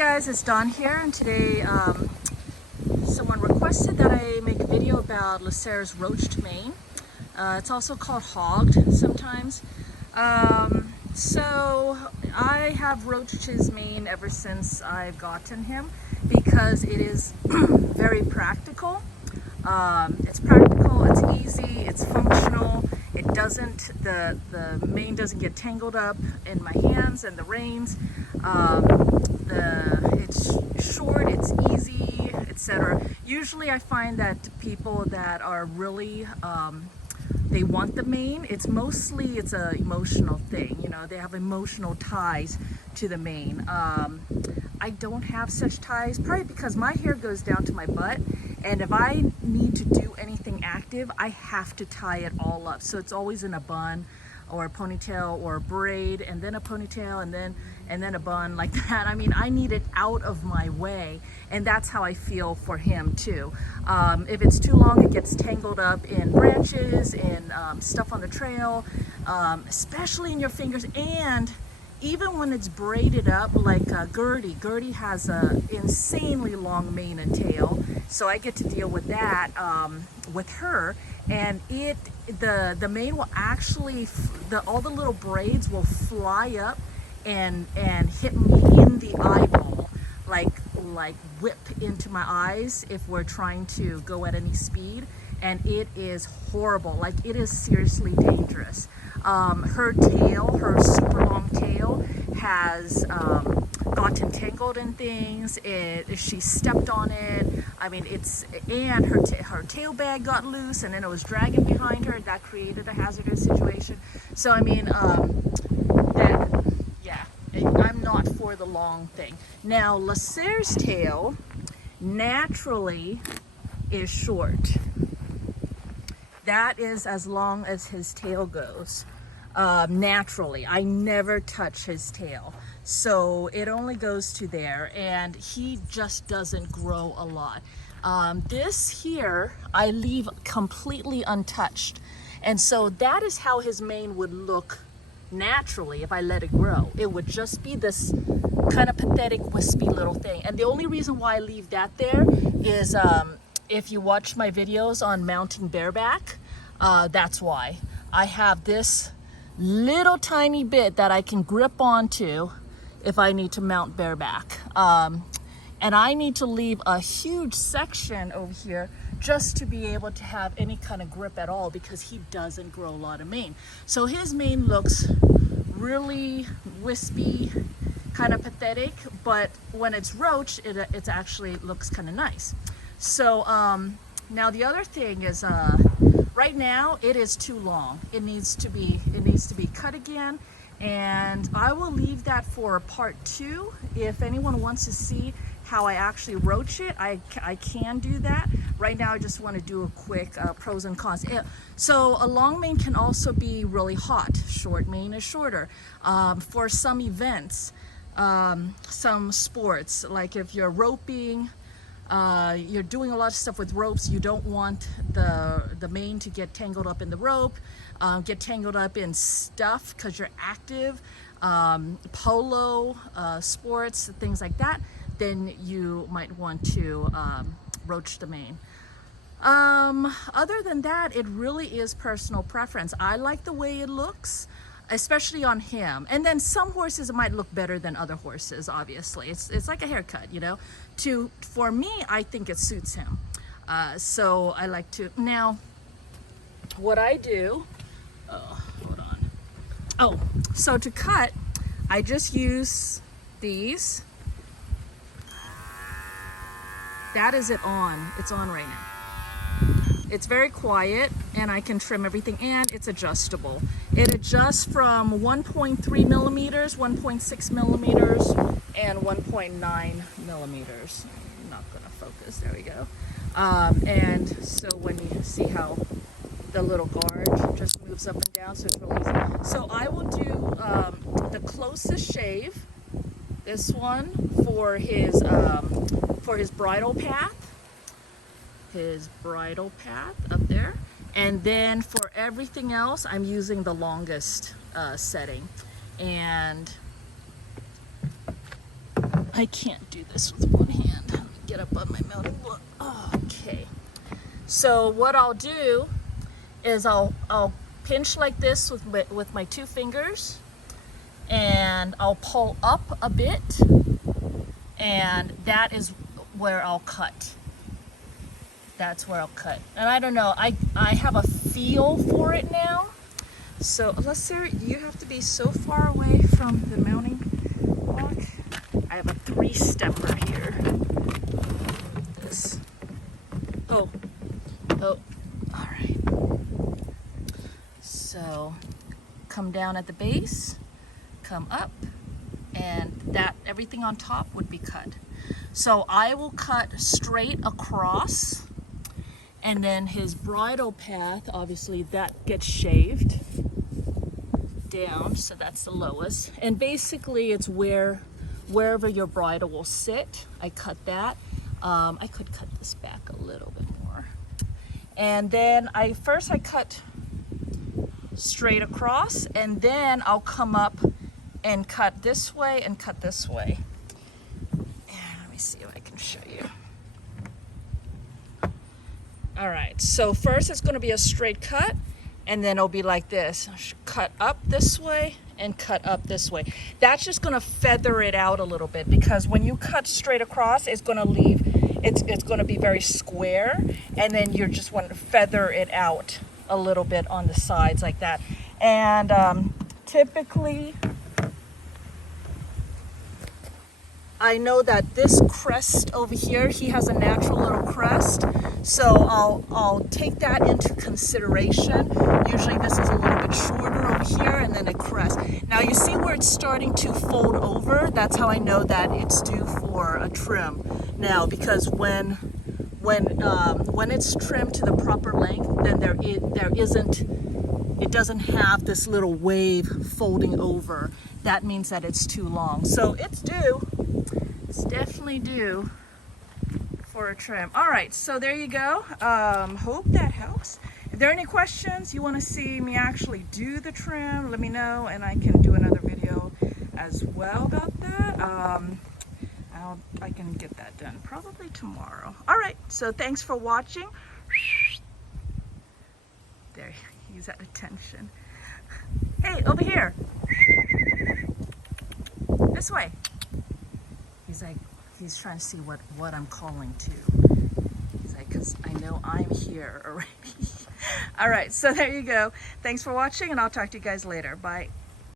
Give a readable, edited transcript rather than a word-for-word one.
Guys, it's Dawn here, and today someone requested that I make a video about Lasair's roached mane. It's also called hogged sometimes. So I have roached his mane ever since I've gotten him because it is very practical. It's practical, it's easy, it's functional. It doesn't, the mane doesn't get tangled up in my hands and the reins. It's short, it's easy, etc. Usually I find that people that are really they want the mane, it's an emotional thing, you know, they have emotional ties to the mane. I don't have such ties, probably because my hair goes down to my butt, and if I need to do anything active, I have to tie it all up. So it's always in a bun or a ponytail or a braid, and then a ponytail, and then a bun like that. I mean, I need it out of my way, and that's how I feel for him too. If it's too long, it gets tangled up in branches, in stuff on the trail, especially in your fingers, and even when it's braided up like Gertie. Gertie has a insanely long mane and tail, so I get to deal with that with her, and the mane will actually, all the little braids will fly up and hit me in the eyeball, like whip into my eyes if we're trying to go at any speed, and it is horrible. Like, it is seriously dangerous. Her tail, her super long tail, has gotten tangled in things. She stepped on it. I mean, and her tail bag got loose, and then it was dragging behind her. That created a hazardous situation. So I mean, yeah, I'm not for the long thing. Now, Lasair's tail naturally is short. That is as long as his tail goes. Naturally, I never touch his tail, so it only goes to there, and he just doesn't grow a lot. This here I leave completely untouched, and so that is how his mane would look naturally if I let it grow. It would just be this kind of pathetic, wispy little thing. And the only reason why I leave that there is if you watch my videos on mounting bareback, that's why. I have this little tiny bit that I can grip onto if I need to mount bareback. And I need to leave a huge section over here just to be able to have any kind of grip at all, because he doesn't grow a lot of mane. So his mane looks really wispy, kind of pathetic, but when it's roached, it actually looks kind of nice. So now the other thing is, right now it is too long. It needs to be cut again, and I will leave that for part 2. If anyone wants to see how I actually roach it, I can do that. Right now I just want to do a quick pros and cons. So a long mane can also be really hot. Short mane is shorter. For some events, some sports, like if you're roping, you're doing a lot of stuff with ropes, you don't want the mane to get tangled up in the rope, get tangled up in stuff because you're active, polo, sports, things like that, then you might want to roach the mane. Other than that, it really is personal preference. I like the way it looks, especially on him. And then some horses, it might look better than other horses, obviously. It's like a haircut, you know. For me, I think it suits him. So I like to, now, what I do, hold on. Oh, so to cut, I just use these. That is it on. It's on right now. It's very quiet, and I can trim everything, and it's adjustable. It adjusts from 1.3 millimeters, 1.6 millimeters, and 1.9 millimeters. I'm not gonna focus, there we go. And so when you see how the little guard just moves up and down, so it's really easy. So I will do the closest shave, this one, for his bridle path. His bridle path up there, and then for everything else I'm using the longest setting, and I can't do this with one hand. Let me get up on my mounting block. Okay. So what I'll do is I'll pinch like this with my 2 fingers, and I'll pull up a bit, and that is where I'll cut. That's where I'll cut. And I don't know, I have a feel for it now. So Lasair, you have to be so far away from the mounting block. I have a 3-stepper here. This. Oh, all right. So come down at the base, come up, and that everything on top would be cut. So I will cut straight across, and then his bridle path, obviously that gets shaved down, so that's the lowest. And basically it's wherever your bridle will sit, I cut that. I could cut this back a little bit more. And then I cut straight across, and then I'll come up and cut this way and cut this way. And let me see if I can show you. All right, so first it's going to be a straight cut, and then it'll be like this. Cut up this way and cut up this way. That's just going to feather it out a little bit, because when you cut straight across, it's going to leave, it's going to be very square, and then you just want to feather it out a little bit on the sides like that. And typically, I know that this crest over here, he has a natural little crest, so I'll take that into consideration. Usually this is a little bit shorter over here, and then a crest. Now you see where it's starting to fold over? That's how I know that it's due for a trim. Now, because when it's trimmed to the proper length, then it doesn't have this little wave folding over. That means that it's too long. So it's due. It's definitely due for a trim. All right, so there you go. Hope that helps. If there are any questions, you want to see me actually do the trim, let me know, and I can do another video as well about that. I can get that done probably tomorrow. All right, so thanks for watching. There, he's at attention. Hey, over here. This way. He's like, he's trying to see what I'm calling to. He's like, because I know I'm here already. All right, so there you go. Thanks for watching, and I'll talk to you guys later. Bye.